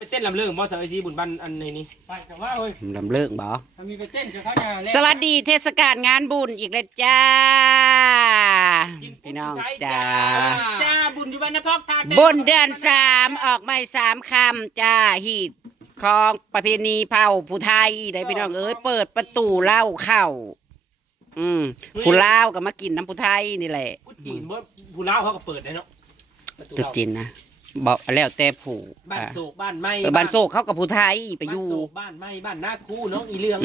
ไปเต้นลำเลิงบ่สาวไอซีบุญบันอันนี้ไปแต่ว่าเฮ้ยลำเลิกบ่มีไปเต้นจะเขาเนี่ย สวัสดีเทศกาลงานบุญอีกแล้วจ้าพี่น้องจ้าบุญอยู่บ้านนภพท่าบุญเดือน3ออกไม่3 คำจ้าฮีดของประเพณีเผ่าผู้ไทยได้พี่น้องเอ้ยเปิดประตูเล่าเข้าผู้ลาวก็มากินน้ำผู้ไทยนี่แหละจีนผู้ลาวเขาก็เปิดได้เนาะจุดจีนนะบอกแล้วแต่ผู้บ้านโศกบ้านไม้บ้านโศกเขากับผู้ไทยไปอยู่บ้านไม้บ้านนาคูน้องอีเรื่อง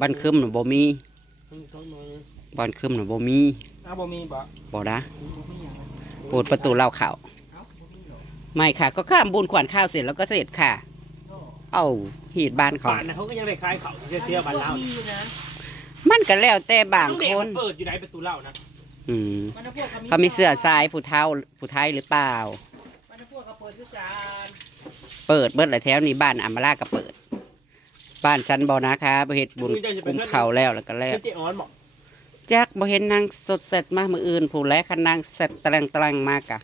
บ้านคึมหนูบ่มีบ้านคึมหนูบ่มีบ่มีบ่นะเปิดประตูเล่าเข้าไม่ค่ะก็ข้ามบุญขวัญข้าวเสร็จแล้วก็เสร็จค่ะเอาหีดบ้านเขาบ้านเขาก็ยังได้คล้ายเขาเสียบ้านเรามันก็แล้วแต่บางคนเปิดอยู่ไหนประตูเล่านะเขามีเสื้อทรายผู้เฒ่าผู้ไทยหรือเปล่าเปิดเบิดหลายแถวนี้บ้านอัมราก็เปิดบ้านชั้นบ่นะคะประเฮ็ดบุญกุมเข่าแล้วก็แล้วจักบ่เห็นนางสดเสร็จมามืออื่นผู้แลคันนางเสร็จตรังมากะ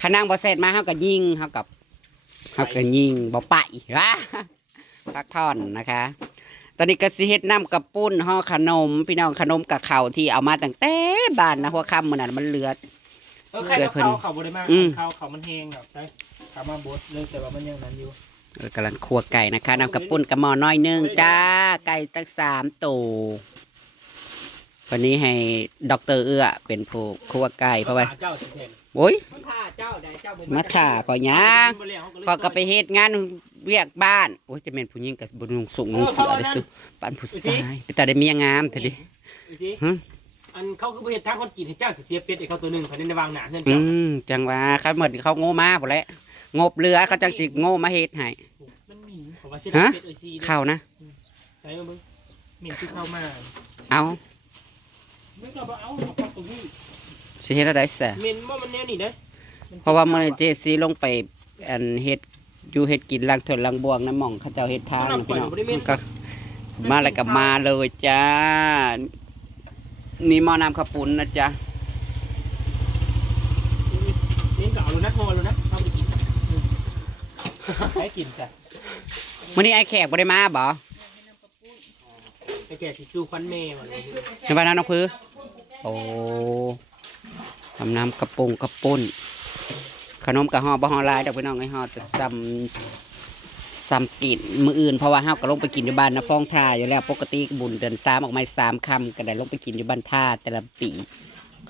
คันนางบ่เสร็จมาเฮาก็ยิงเฮาก็ยิงบ่ไปวะพักผ่อนนะคะตอนนี้ก็สิเฮ็ดน้ำกับปุ้นห่อขนมพี่น้องขนมกับข้าวที่เอามาตั้งแต่บ้านนะหัวค่ำมื้อนั้นมันเหลือใครเขาบ่ได้มากเขามันแห้งแบบใช่เขามาบดเลยแต่ว่ามันยังนั้นอยู่กำลังคั่วไก่นะคะน้ำกับปุ้นกับหม้อน้อยนึงจ้าไก่ตั้ง3 ตัววันนี้ให้ดร.เอื้อเป็นผู้คั่วไก่เพราะว่าโอ้ยมาถ่าพอยังพอก็ไปเฮ็ดงานเวียกบ้านโอ้ยจะเป็นผู้หญิงกับบุญนุ่งสูงนุ่งเสือได้สุบ้านผู้ชายแต่ได้เมียงามเถอะดิอันเขาคือเฮ็ดทางคนกินให้เจ้าเสียเป็ดให้เขาตัวนึงเขาในวางหนาเฮือนเจ้าจังว่าเขาเหมือนเขาโง่มาพุ่นแหละงบเรือเขาจังสิโง่มาเฮ็ดให้ฮะเข้านะใส่มาเบิ่งมีที่เข้ามาเอาไม่ก็บ่เอาตรงนี้สิเฮ็ดอะไรซะเม่นบ่มันแนวนี้เด้เพราะว่ามื้อเจซีลงไปอันเฮ็ดอยู่เฮ็ดกินล้างถ้วยล้างบวงน้ำหม่องเขาเจ้าเฮ็ดทางพี่น้องก็มาแล้วก็มาเลยจ้านี่หม้อน้ำข้าวปุ้นนะจ๊ะนี่ก็เอาเลยนะพอเลยนะเอาไปกินให้กินจ้ะมื้อนี้ไอ้แขกบ่ได้มาบ่ไอ้แขกสิสู้ควันแม่ว่าเลยในบ้านน้องพื้โอ้ทำน้ำกระปุ้นขนมกะห่อบ่ห่อลายดอกพี่น้องไอ้ห่อจะซ้ำกินมื้ออื่นเพราะว่าเฮาก็ลงไปกินอยู่บ้านนะฟ้องท่าอยู่แล้วปกติบุญเดือน3ออกมา3 ค่ำก็ได้ลงไปกินอยู่บ้านท่าแต่ละปี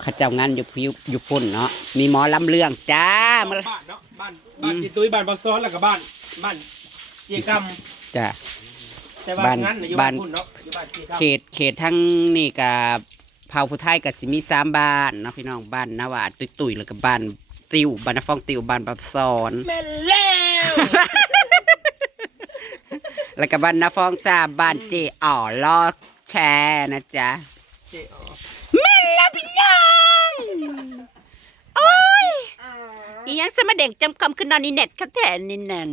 เขาเจ้างานอยู่พุ่นเนาะมีหมอลำเรื่องจ้าบ้านเนาะบ้านจิตุ้ยบ้านบ่ซ้อนแล้วก็บ้านเกียกรรมจ้าบ้านบ้านเขตทั้งนี่กับเผ่าผู้ไทยกับสิมี3 บ้านเนาะพี่น้องบ้านนาวาตุยแล้วก็บ้านติวบ้านฟองติวบ้านบับซ้อนแม่แล้ว แล้วก็บ้านนาฟองจ้าบ้านเจอ๋อลอแชร์นะจ๊ะเจอ๋อแม่แล้วพี่น้องโอ้ยยังสมาเด็กจำคำคือนอนนี่เน็ตเขาแทนนี่นั่น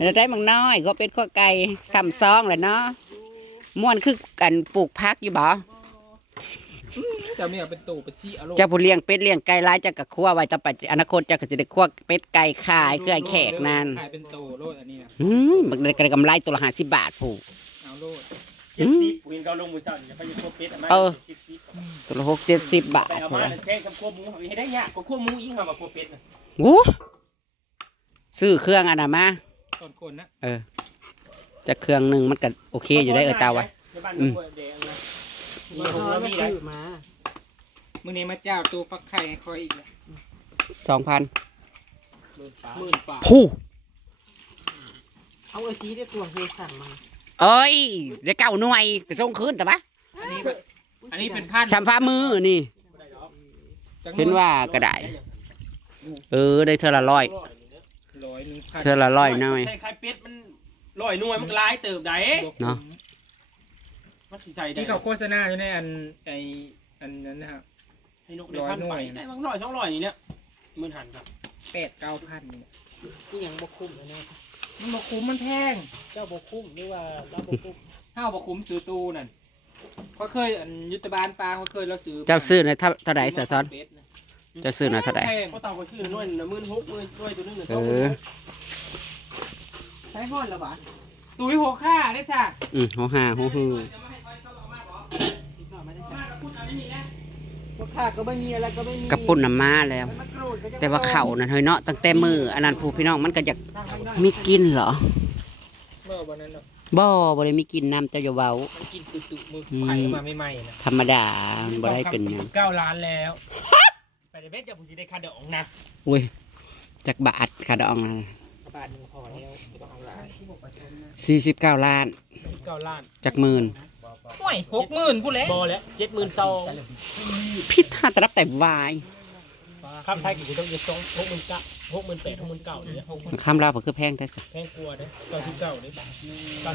แล้วได้มังน้อยก็เป็นข้อไก่ซ้ำซองแหละเนาะม่วนคือกันปลูกพักอยู่บ่จะมีเป็นตู่เป็นซี่อารมณ์จะผู้เลี้ยงเป็ดเลี้ยงไก่ร้ายจะกะคั่วไว้ต่อไปอนาคตจะก็จะได้คั่วเป็ดไก่ขายเกลือแขกนั่นขายเป็นตู่โลดอันนี้มันได้กำไรตัวละ50 บาทผู้เอาโลด70วินเขาลงมือสั่นเขาจะคั่วเป็ดมาตัวละ60-70 บาทเอามาแพงกับคั่วหมูให้ได้ยากกว่าคั่วหมูอีกค่ะว่าคั่วเป็ดนะโอ้ซื้อเครื่องอันน่ะมาต้นคนนะจะเครื่องนึงมันก็โอเคอยู่ได้เตาว่ะมื้อนี้มาเจ้าตู้ฟักไข่ให้คอยอีก2,000ผู้เอาไอ้สีได้ตัวเฮสั่งมาเอ้ยได้9 หน่วยไปส่งคืนแต่ปะอันนี้เป็นพัน3 ฝ่ามือนี่เห็นว่าก็ได้ได้เท่าละ100เท่าละ100หน่อยใส่ไข่เป็ดมัน100 หน่วยมันก็หลายเติบได้เนาะมันสิใส่ได้ที่เขาโฆษณาอยู่ในอันนั้นนะครับให้นกได้1,000 หน่วยได้บาง100 200นี่เนี่ยมื้อหันครับ8-9,000นี่ที่ยังบ่คุ้มเลยนะมันบ่คุ้มมันแพงเจ้าบ่คุ้มหรือว่าเราบ่คุ้มห้าบ่คุ้มซื้อตู้นั่นเขาเคยยุทธบาลปลาเขาเคยเราซื้อเจ้าซื้อในเท่าไหร่สะท้อน จะซื้อน่ะเท่าไหร่ ก็เต่าก็ชื่อน้อยนะ16,000น้อยตัวนึง ใช้ห้อนละบาท ตุ้ย6ค่าได้ซะ หัวห้าหัวฮือ พวกข้าก็ไม่มีอะไรก็ไม่มี กระปุ่นน้ำมาแล้ว มะกรูดก็จะ แต่ว่าเข่านั่นเฮ้ยเนาะตั้งแต่มืออันนั้นผู้พี่น้องมันก็จะมีกินเหรอ เมื่อวันนั้นเนาะ บ่ได้มีกินน้ำเจ้าอย่าเว้า มันกินตุๆมือไข่มาใหม่ๆนะ ธรรมดาบ่ได้เป็นหยัง 9ล้านแล้วไปได้เบ็ดจะผู้สิได้ค่าดอกนะ อุ้ยจักบาทขาดองนะ บาทนึงพอแล้วไม่ต้องเอาหลาย 49 ล้าน 19ล้าน จากหมื่น ห่วย60,000ผู้เล็กบ่แล้ว72,000 พิษหาตรับแต่วาย คำไทยกูต้องเย็ด69,000 68,000 69,000เนี่ย60,000 คำลาวก็คือแพงแต่สัก แพงกลัวเด้99นี่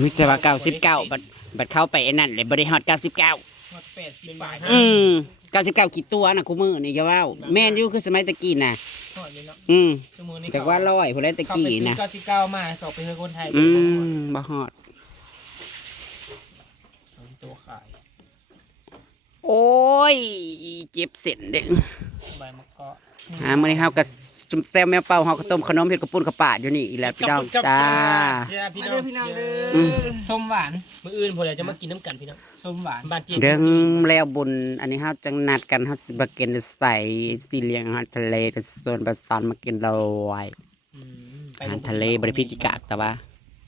มีแต่ว่า99บัดเข้าไปไอ้นั่นเลยบ่ได้ฮอด99 80บาท 99กี่ตัวน่ะคู่มือนี่อย่าเว้าแม่นอยู่คือสมัยตะกี้น่ะ ทอดนี่เนาะ ชั่วโมงนี้ แต่ว่า100พุ่นแหละตะกี้นะ 99มาต่อไปคือคนไทย บ่ฮอด ตัวขาย โอ้ยเจ็บเส้นเด้ง ใบมะกอก มื้อนี้เฮาก็ซุมแซวแมวเป่าเฮาก็ต้มขนมเฮ็ดกระปุ้นกระปาดอยู่นี่อีกแล้วพี่น้องจ้า พี่ มา น้ เด้ อ อง พี่น้องเด้ อื อ ส้มหวานมื้ออื่นพวกเราจะมากินน้ำกันพี่น้องส้มหวานบ้านเจี๊ยบ เรื่องแล้วบุญอันนี้เฮาจังนัดกันเฮาสิมากินใส่สิเลี้ยงอาหารทะเลกับส่วนประสานมากินเราไว้อาหารทะเลบ่ได้พิจิกากแต่ว่า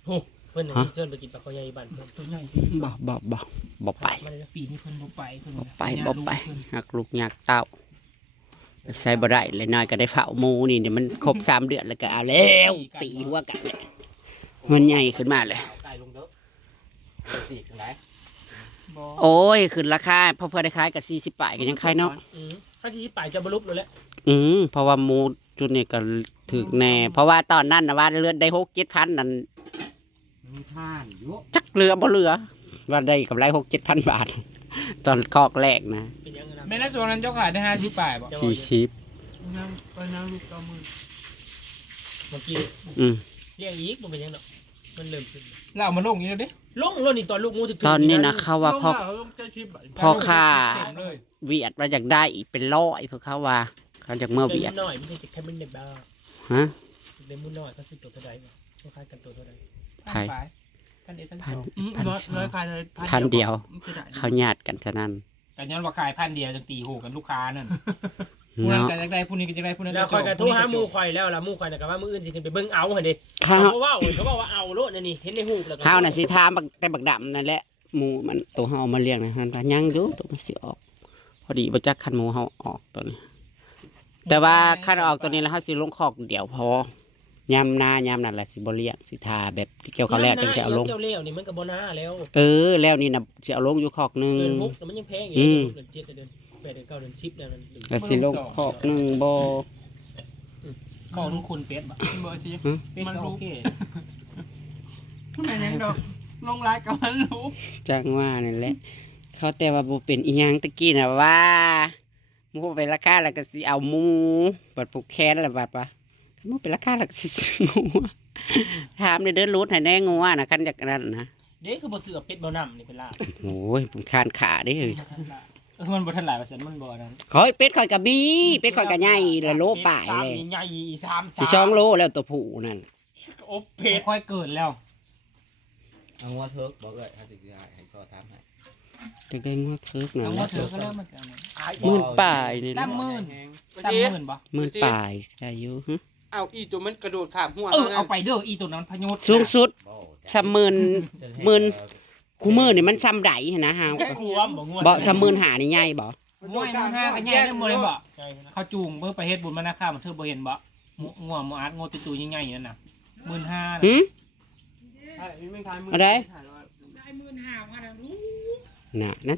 โอ้เพิ่นนี่เชิญไปกินปลาคอใหญ่บ้านเพิ่นตัวใหญ่ บ่ไป มาเลยปีนี้เพิ่นบ่ไปเพิ่น บ่ไปหักลูกหักเต้าใส่บ่ได้เลยน้อยก็ได้เฝ้าหมูนี่เดี๋ยวมันครบ3 เดือนแล้วก็เอาแล้วตีหัวกันเลยมันใหญ่ขึ้นมาเลย ตายลงเด้อสี่จังได๋ โอ้ยขึ้นราคาพอได้ขายกับ40 บาทก็ยังขายเนาะ ถ้าที่ไปจะบ่ลุกเลยแหละ เพราะว่าหมูจุดนี้ก็ถึกแน่ เพราะว่าตอนนั้นนะว่าเลือดได้6-7,000นั่น มีท่านอยู่ จักเหลือบ่เหลือว่าได้กำไร6-7,000 บาท ตอนคอกแรกนะ เป็นยังไงล่ะแม่นส่วนนั้นเจ้าขายได้50 บาทบ่ 40 น้ำไปน้ำลูกเอามือ เมื่อกี้ เรียกอีกบ่เป็นยังดอกมันเริ่มขึ้นแล้วเอามาลงอีกแล้วดิลงนี่ตอนลูกงูถึก ตอนนี้นะเขาว่าพ่อค้าเวียดว่าอยากได้อีกเป็น100เพราะเขาว่าเขาจากเมื่อเวียด หน่อยไม่ใช่แค่เป็นเด็กบ้า ฮะ เล่นมุนน้อยเขาซื้อตัวเท่าใดบ่เขาขายกันตัวเท่าใด ไทย พันเดียว พันเดียวเขาญาติกันฉะนั้น แต่ยันว่าขาย1,000เดียวจังตีหูกันลูกค้านั่นผู้นั้น เนาะ ก็จักได้ผู้นี้ก็จักได้ผู้นั้น แล้วคอยกระทู้หาหมู่ข่อยแล้วล่ะหมู่ข่อยน่ะก็ว่ามื้ออื่นสิขึ้นไปเบิ่งเอาหั่นเด้ เขา เขาว่าเขาบอกว่าเอาโลดนี่เห็นในหูปแล้วก็ เฮาน่ะสิถามแต่บักดำนั่นแหละหมูมันตัวเฮาเอามาเลี้ยงนะมันว่ายังอยู่ตัวมันสิออก พอดีบ่จักคันหมูเฮาออกตัวนี้ แต่ว่าคันออกตัวนี้แล้วเฮาสิลงคอกเดียวพอยามหน้ายามนั่นแหละสิบ่เลี้ยงสิทาแบบที่เกี่ยวเขาวแล้วจังจะเอาลง เจ้าเลี้ยวนี่มันก็บ่น่าแล้ว แล้วนี่น่ะสิเอาลงอยู่คอกหนึง เดือน6แต่มันยังแพงอยู่เดือน7เดือน8เดือน9เดือน10แล้วนั่น แล้วสิลงคอกหนึงบ่ ก็ทุกคนเป็ดบ่ เบอร์สิ เป็ดก็โอเค ไม่ยังดอกลงไลน์กับมันรู้ จังว่านั่นแหละ เขาแต่ว่าบ่เป็นอีหยังตะกี้น่ะว่าหมูเป็นราคาแล้วก็สิเอาหมูบัดผูกแขนแล้วบัดว่าหมูเป็นราคาแล้วก็สิซื้องัวถามเด้อรูดให้แน่งัวน่ะคันจากนั้นนะ เด้คือบ่ซื้อเป็ดบ่นำนี่เป็นลาบ โอ้ยผมคานขาเด้เฮ้ย มันบ่ทันหลาย%มันบ่นั้น เฮ้ยเป็ดข่อยก็บีเป็ดข่อยก็ใหญ่ละโลป่ายเลย ใหญ่3 สิ2โลแล้วตัวผู้นั่น โอ้ เป็ เป็ ด ด ค่อยเกิดแล้ว เอาว่าเทิร์กบอกเอ้ยถ้าจะให้ก็ทำให้ จักได้งัวเทิกนั่น ทั้ง แห ว่า ละ เธอก็แล้วมันจะ 10,000ป่ายนี่แหละ 30,000บ่ 10,000ป่ายได้อยู่หึ เอาอีตัวมันกระโดดขาบหัว เอาไปเด้ออีตัวนั้นพยศ สูงสุด โอ้ 30,000คู่มือนี่มันซ้ำใดหั้นนะฮะ กลัวบ่ง่วง บ่30,000นี่ใหญ่บ่ ง่วยมัน5ก็ใหญ่ได้หมดเลยบ่เขาจูงเพิ่นไปเฮ็ดบุญมานาคามันเธอบ่เห็นบ่งัวหมูอาร์ตงัวตุ้ยๆใหญ่ๆนั่นน่ะ 15,000 หึ ใช่ไม่ขายมือ อะไร ได้15,000นะรู้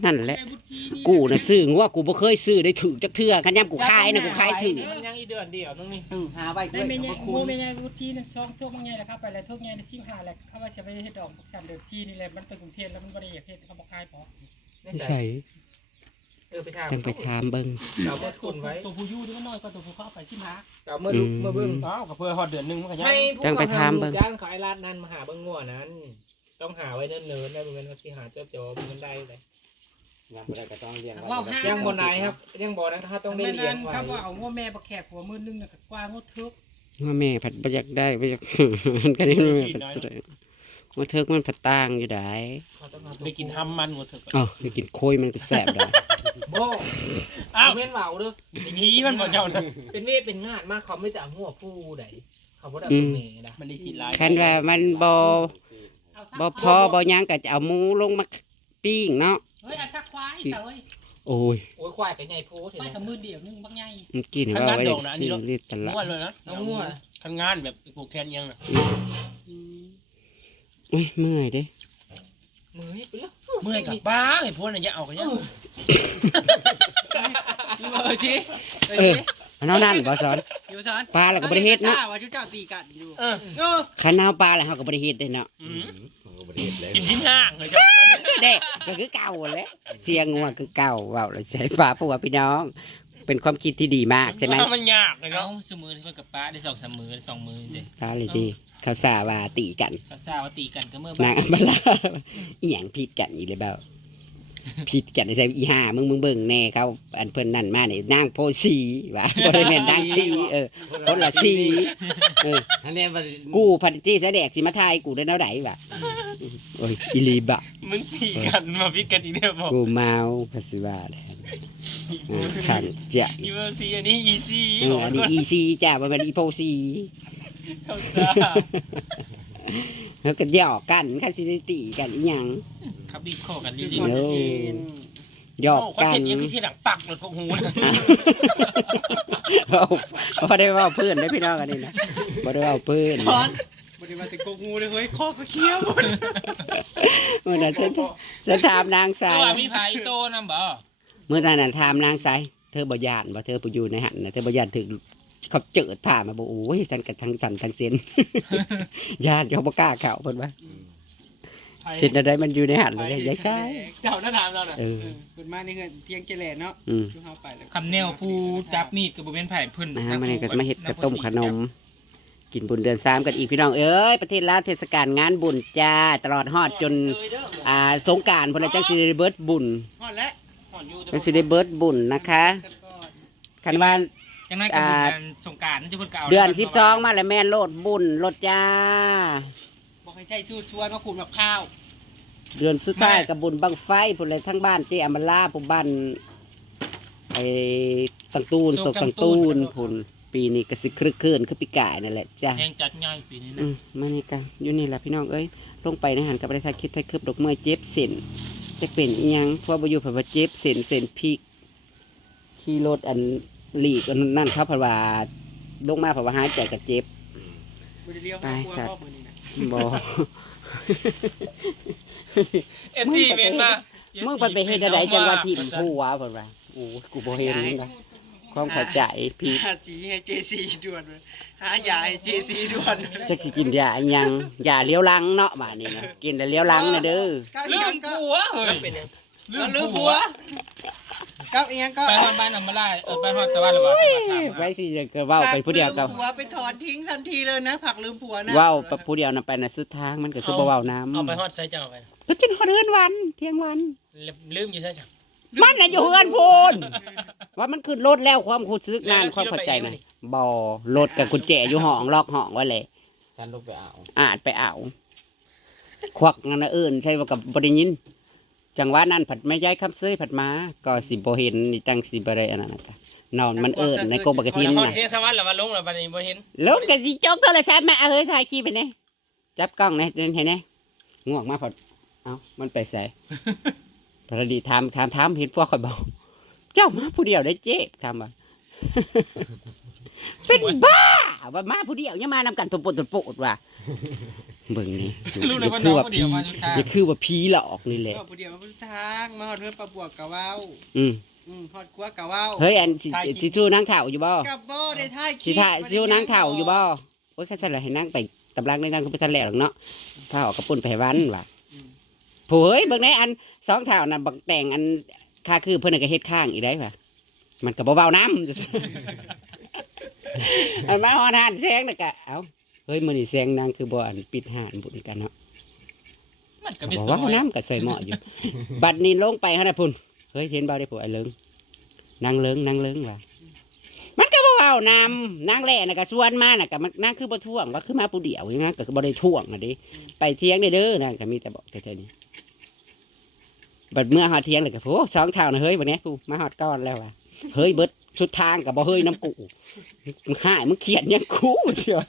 นั่นแหละ แต่บุตรีนี่ กูน่ะซื้องัวกูบ่เคยซื้อได้ถือจักเทื่อคันยามกูขายน่ะกูขายถือ มันยังอีเดือนเดียวนึงนี่ หาไว้ด้ ได้ วย แม่ใหญ่ กับ โง่ คุณ แม่ใหญ่บุตรีน่ะช่องทุกแม่ใหญ่แล้วครับไปแล้วทุกใหญ่ใน15แล้วเขาว่าสิไปเฮ็ดดอกสันเดือน4นี่แหละมันไปกรุงเทพแล้วมันบ่ได้อยากเฮ็ดเขาบ่ขายพอ ใช่ ไปถาม จังไปถามเบิ่ง เราเมื่อคุณไว้ ตัวผู้อยู่นี่มันน้อยกว่าตัวผู้เขาเอาไป15 เราเมื่อดูเมื่อเบิ่งอ้าวก็เพื่อฮอดเดือนนึงมันก็ยัง จังไปถามเบิ่ง ย่านขายร้านนั้นมาหาเบิ่งงัวนั้น ต้องหาไว้เนิ่นๆได้บ่แม่นว่าสิหาเจ้าจอมันได้เลย ยังบ่ได้ก็ต้องเลี้ยง ว่าห้า ยังบ่ไหนครับยังบ่นั้นเขาต้องได้ แม่ เลี้ย นั้ ง น ไว้ ครับว่าเอาง้อแม่บักแขกหัวมือนึงน่ะกว้างง้อทึก ว่าแม่ผัดบ่อยากได้บ่อยาก มันก็ได้แม่ผัดสุดว่าเทิกมันผัดต่างอยู่ได้ ได้กินห้ำมันหมดเถอะ อ๋อได้กินโคยมันก็แซ่บได้ บ่ อ้าว เม่นเว้าเด้อ อย่างนี้มันบ่เจ้าเลย เป็นนี่เป็นงานมากเขาไม่จะเอาหัวผู้ใดเขาบ่ได้เอาตัวแม่นะ มันได้สิหลาย คันว่ามันบ่ เอาซัก บ่พอบ่หยังก็จะเอาหมูลงมาปิ้งเนาะ เฮ้ยเอาซักควายแต่เฮ้ย โอ้ย โอ้ยควายก็ใหญ่โพดเห็น ควาย ไหม กับมือเดียวนึงบักใหญ่ มันกินว่าไว้อย่างซีรีส์ตลอ ม้ว ด นเลยนะ เอางัว ทำงานแบบปลูกแคนยังน่ะ อุ้ยเมื่อยเด้ มือไปแล้ว เมื่อยกับบ้าไอ้พวกนั้นอย่าเอากันยัง จิ เอออันนั้นนั่นบ่สอน อยู่ซาน ปลาแล้วก็บ่ได้เฮ็ดเนาะ ว่าเจ้าตีกันอยู่ คันเอาปลาแล้วเฮาก็บ่ได้เฮ็ดเด้เนาะ ผมก็บ่ได้เฮ็ดเลย กินชิ้นห้างเลยเจ้า เด้ก็คือเก่าแหละเสียงงัวคือเก่าเว้าแล้วใช้ปลาผัวพี่น้อง เป็นความคิดที่ดีมากใช่ไหม มันยากเลย เอา เนาะ สมือที่เพิ่นกับป้าได้2-3 มื้อ2 มื้อเด้ ตาเลยดีเขาสาว่าตีกัน ภาษาว่าตีกันก็เมื่อ นา บ้าง อัมบลาอีหยังผิดกันอีกเลยเบ้าผิดกันใช่อีห่ามึงเบิ่งแน่เขาอันเพิ่นนั่นมานี่นางโพสีว่าบ่ได้แม่นนางสีคนละสี อันนี้บ่ กูพันจี้แสดกสิมาทายกูได้แนวใดวะโอ้ยอีหลีบะ มึงตีกันมาพิดกันอีกแล้วบอก กูเมาพะสิว่าแท้ขันจะ อีเวอร์ซีอันนี้อีซี อันนี้อีซีจ้าบ่แม่นอีโพสี เข้าตา แล้วก็หยอกกันคันสิได้ตีกันอีหยัง ครับดีข้อกันดี โอ้หยอก คน กัน เห็นยังคือเสียงดังปักเลยก็หูนะ บ่ได้เว่าเพื่อนได้พี่น้องอันนี้นะบ่ได้เว่าเพื่อน บริวารติกงูเลยเฮ้ยข้อก็เคี้ยวหมด เมื่อนั้นฉันถามนางสา ตั ยว มีไผโตนำบ่ เมื่อนั้นน่ะถามนางสายเธอบ่ย่านบ่เธอบ่อยู่ในหันน่ะเธอบ่ย่านถึงเขาเจิดผ่ามาบ่โอ้ยฉันก็ทั้งสั่นทั้งเส้น ย่านเขาบ่กล้าเข้าเพิ่นว่าสินใดมันอยู่ในหันเลยยายสาย เจ้าหน้าถามเราน่ะ คุณมานี่คือเที่ยงเจริญเนาะ อืม ชูเฮาไปแล้ว คำแนวผู้จับมีดก็บ่แม่นไผเพิ่น มันนี่ก็มาเฮ็ดกระต้มขนม กินบุญเดือน3กันอีกพี่น้องเอ้ยประเทศลาวเทศกาลงานบุญจ้าตลอดฮอดจนสงกรานต์พุ่นละจังสิได้เบิดบุญ ฮอดแล้ว จังสิได้เบิดบุญนะคะ ฉันก็ คันว่า จังนั้นก็บุญกันสงกรานต์จะเพิ่นก็เอา เดือน12มาแล้วแม่นโลดบุญโลดจ้า บอกให้ใช้ชูชวนมาขุดแบบข้าว เดือนสุดท้ายกับบุญบังไฟพุ่นเลยทั้งบ้านเจอมลาพุ่นบ้านไอ้ตังตูนศกตังตูนพุ่นปีนี้ก็สิครึกครื้นคือปีกายนั่นแหละจ้า แห่งจัดง่ายปีนี้นะ มานี่กันอยู่นี่แหละพี่น้องเอ้ยลงไปในหันกับประเทศคลิปไทยคืบดอกเมื่อเจ็บเส้นจะเป็นอีหยังเพราะบ่อยู่เพราะว่าเจ็บเส้นพริกขี่รถอันหลีกอันนั่นครับเพราะว่าลงมาเพราะว่าหายใจก็เจ็บ บ่ได้เลี้ยว ไป ครัว จัด พ่อมื้อนี้นะ บ่ เอ็นทีเป็นมา มึงไปเฮ็ดอะไรจังหวัดที่ผัวเพิ่นว่าโอ้กูบ่เห็นนะความเข้าใจพี่ หาสีให้ JC ด่วนเลยหายาให้ JC ด่วน จักสิกินยาอิหยังยาเลี้ยวหลังเนาะบัดนี้นะกินแล้วเลี้ยวหลังนะเด้อ ก้าวอี เรื่ ห อ ยัง งก็ ผัวเฮ้ย เป็นยัง ลืมผัวก้าวอีหยังก็ ไปฮอดบ้านอำมาลาไปฮอดสวรรค์แล้วบ่ ไว้สิก็เว้าไปผู้เดียวก็ ผักลืมผัวไปถอนทิ้งทันทีเลยนะผักลืมผัวนะ เว้าไปผู้เดียวน่ะไปน่ะสุดทางมันก็คือบ่เว้าน้ำ เอาไปฮอดไซเจ้าไป ก็จนฮอดเฮือนวันเที่ยงวัน ลืมอยู่ใช่จัง มันน่ะอยู่เฮือนพูนว่ามันขึ้นรถแล้วความรู้สึกนั่นความเข้าใจน่ะบ่รถกับกุญแจอยู่ห้องล็อกห้องไว้เลย ฉันลงไปเอา อาจไปเอาควักงันนะเอิ้นใช่ว่ากับบ่ได้ยินจังหวะนั้นผัดไม่ย้ายคำเซ้ยผัดมาก็สิบ่เห็นนี่จังสิบ่ได้อันนั้นน่ะกะนอนมันเอิ้นในกบกระทิน ฮอด น่ะ เทสวรรค์แล้วมาลงแล้วบัดนี้บ่เห็น ลงก็สิจกโทรศัพท์มาเอาเฮ้ยถ่ายคลิปไปแน่จับกล้องแน่เห็นแน่ง่วงมาพอดเอ้ามันไปไสพอดีถามเห็นพวกข่อยบอกเจ้ามาผู้เดียวได้เจ๊ถามว่า เป็นบ้าว่ามาผู้เดียวยังมานำกันตัวปดว่ะเบิ่งนี่สุด รู้เลย นี่ ว่า คือ น้อง ว่า คน ผี เดียวมาสุดท้าย นี่คือว่าผีหลอกนี่แหละ ก็ผู้เดียวมาเป็นทางมาฮอดเฮือนปลาบวกกะเว้า อืม ฮอดครัวกะเว้า เฮ้ยอันสิสู้นางเฒ่าอยู่บ่ กับบ่ได้ถ่ายค สิ ลิป ถ่ายสู้นางเฒ่าอยู่บ่โอ้ยคันซั่นล่ะให้นางไปตำลังได้นางก็ไปทันแล้วหรอกเนาะถ้าออกกระปุ่นไปวันว่ะผู้เฮ้ยเบิ่งได้อันสองเฒ่าน่ะบักแต่งอันค่าคือเพิ่นนะก็เฮ็ดข้างอีกได้ว่ะมันก็บ่เว้านํ อันมาฮอดหานแซงน่ะก็เอ้าเฮ้ยมื้อนี้แซงนางคือบ่อันปิดหานบุญกันเนาะ มันก็ ก็ มี บอก ตัว ว่าน้ำก็ใส่หม้ออยู่ บัดนี้ลงไปหั่นน่ะพุ่น เฮ้ยเห็นบ่ได้ผู้ไอ้เลิงนางเลิงว่ะมันก็บ่เว้านำนางแหล่น่ะก็ชวนมาน่ะก็มันนางคือบ่ท่วงว่าคือมาผู้เดียวอย่างนั้นก็บ่ได้ท่วงน่ะดิไปเที่ยงเด้อนางก็มีแต่บอกแต่เท่านี้บัดเมื่อหอดเที่ยงเลยก็โอ้สองเท่าน่ะเฮ้ยบัดนี้กูมาฮอดก่อนแล้วว่ะเฮ้ยเบิดชุดทางก็บ่เฮ้ยน้ำกูมึงหายมึงเขียนยังกูเชียว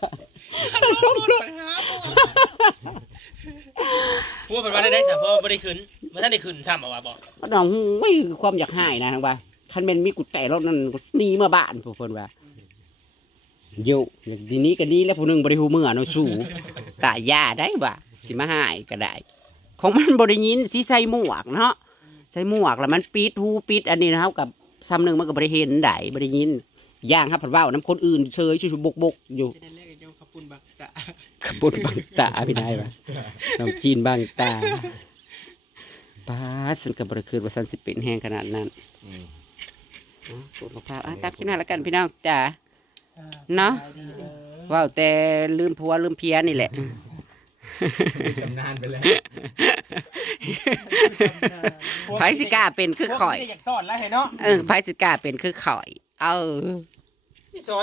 พวกเป็นว่าได้สะเพราะบ่ได้ขึ้นมันท่านได้ขึ้นซ้ำเอาว่าบ่ น้องไม่ความอยากหายนะทางว่าคันเป็นมีกุญแจรถนั่นก็หนีมาบ้านผู้คนว่าอยู่อย่างทีนี้ก็ดีแล้วผู้หนึงบ่ได้ฮู้เมื่อเนาะสู้ตายยาได้บ่สิมาหายก็ได้ของมันบ่ได้ยินสิใส่หมวกเนาะใส่หมวกแล้วมันปิดหูปิดอันนี้เฮากับซ้ำหนึงมันก็บ่ได้เห็นได้บ่ได้ยินย่างครับเพิ่นเว้านํคนอื่นเชยชุบกๆอยู่ จะได้เรียกเจ้าขปุ่นบักตะ ขบุญบังตาพี่นายว่ะน้องจีนบังตาป้าสันกับบริคืนว่าสันสิเป็นแห้งขนาดนั้นสุขภาพตามที่น่าละกันพี่น้องจ๋า เนาะ ว้าวแต่ลืมผัวลืมเพียนี่แหละ จำนานไปแล้ว ไผสิกล้าเป็นคือข่อย อยากสอนแล้วเห็นเนาะ ไผสิกล้าเป็นคือข่อย นี่สอน